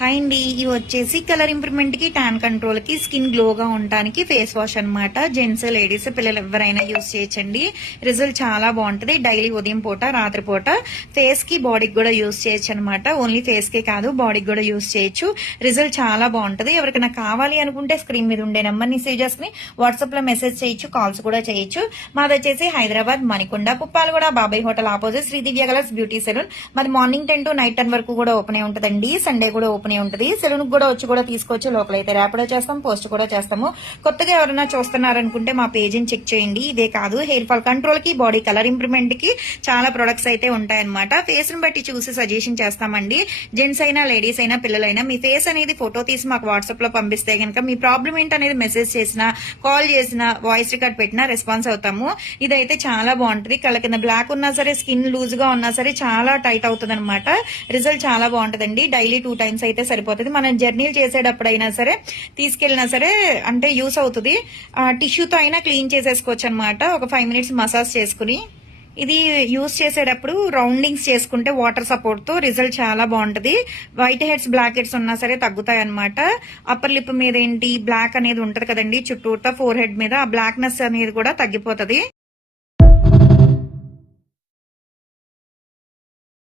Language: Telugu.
హాయ్ అండి, ఇవి వచ్చేసి కలర్ ఇంప్రూవ్మెంట్ కి, ట్యాన్ కంట్రోల్ కి, స్కిన్ గ్లోగా ఉండడానికి ఫేస్ వాష్ అన్నమాట. జెంట్స్, లేడీస్, పిల్లలు ఎవరైనా యూస్ చేయొచ్చండి. రిజల్ట్ చాలా బాగుంటది. డైలీ ఉదయం పూట, రాత్రి పూట ఫేస్ కి, బాడీకి కూడా యూస్ చేయొచ్చు అనమాట. ఓన్లీ ఫేస్ కే కాదు, బాడీకి కూడా యూస్ చేయొచ్చు. రిజల్ట్ చాలా బాగుంటది. ఎవరికైనా కావాలి అనుకుంటే స్క్రీన్ మీద ఉండే నెంబర్ ని సేవ్ చేసుకుని వాట్సాప్ లో మెసేజ్ చేయొచ్చు, కాల్స్ కూడా చేయొచ్చు. మాది వచ్చేసి హైదరాబాద్ మణికొండ పుప్పాలగూడ బాబాయ్ హోటల్ ఆపోజిట్ శ్రీ దివ్య కలర్స్ బ్యూటీ సెలూన్. మరి మార్నింగ్ 10 to నైట్ 10 వరకు కూడా ఓపెన్ అయి ఉంటదండి. సండే కూడా ఓపెన్ ఉంటది. సెలూన్ కూడా వచ్చి కూడా తీసుకోవచ్చు. లోపలైతే ర్యాపిడో చేస్తాం, పోస్ట్ కూడా చేస్తాము. కొత్తగా ఎవరైనా చూస్తున్నారనుకుంటే మా పేజీని చెక్ చేయండి. ఇదే కాదు, హెయిర్ ఫాల్ కంట్రోల్ కి, బాడీ కలర్ ఇంప్రూవ్మెంట్ కి చాలా ప్రొడక్ట్స్ అయితే ఉంటాయన్నమాట. ఫేస్ ని బట్టి చూసి సజెషన్ చేస్తామండి. జెంట్స్ అయినా, లేడీస్ అయినా, పిల్లలైనా మీ ఫేస్ అనేది ఫోటో తీసి మాకు వాట్సాప్ లో పంపిస్తే కనుక మీ ప్రాబ్లం ఏంటనేది మెసేజ్ చేసినా, కాల్ చేసినా, వాయిస్ రికార్డ్ పెట్టినా రెస్పాన్స్ అవుతాము. ఇదైతే చాలా బాగుంటది. కళ్ళ కింద బ్లాక్ ఉన్నా సరే, స్కిన్ లూజ్ గా ఉన్నా సరే చాలా టైట్ అవుతుంది అనమాట. రిజల్ట్ చాలా బాగుంటదండి. డైలీ 2 times అయితే సరిపోతుంది. మనం జర్నీలు చేసేటప్పుడు అయినా సరే, తీసుకెళ్ళినా సరే అంటే యూస్ అవుతుంది. టిష్యూతో అయినా క్లీన్ చేసేసుకోవచ్చు అనమాట. ఒక 5 minutes మసాజ్ చేసుకుని. ఇది యూస్ చేసేటప్పుడు రౌండింగ్స్ చేసుకుంటే వాటర్ సపోర్ట్ తో రిజల్ట్ చాలా బాగుంటది. వైట్ హెడ్స్, బ్లాక్ హెడ్స్ ఉన్నా సరే తగ్గుతాయి అనమాట. అప్పర్ లిప్ మీద ఏంటి బ్లాక్ అనేది ఉంటది కదండి, చుట్టూతా ఫోర్ హెడ్ మీద ఆ బ్లాక్నెస్ అనేది కూడా తగ్గిపోతది.